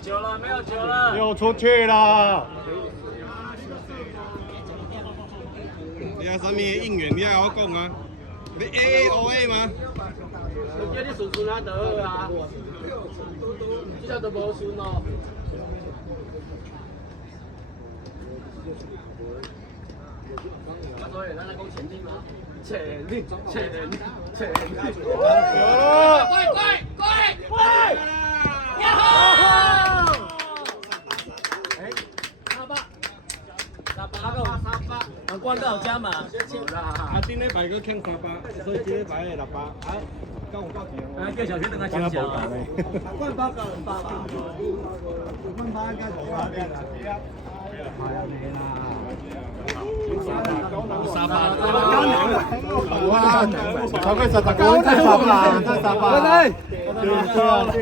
球了，没有球了。又出去了。你有啥物应援？你要我讲啊？你 AAOA 吗？我叫你顺顺啊就好啊，这下都无顺哦。所以咱来讲前进吗？前进，前进，前进。有了！快！呀吼！哎，沙巴，关到加码，啊，顶礼拜佫欠300，所以这礼拜的600，啊，敢有够钱哦？叫小学等下请教啊。罐包够200吧？罐包应该200啦。沙巴，哇，超過10個，真係10個，對。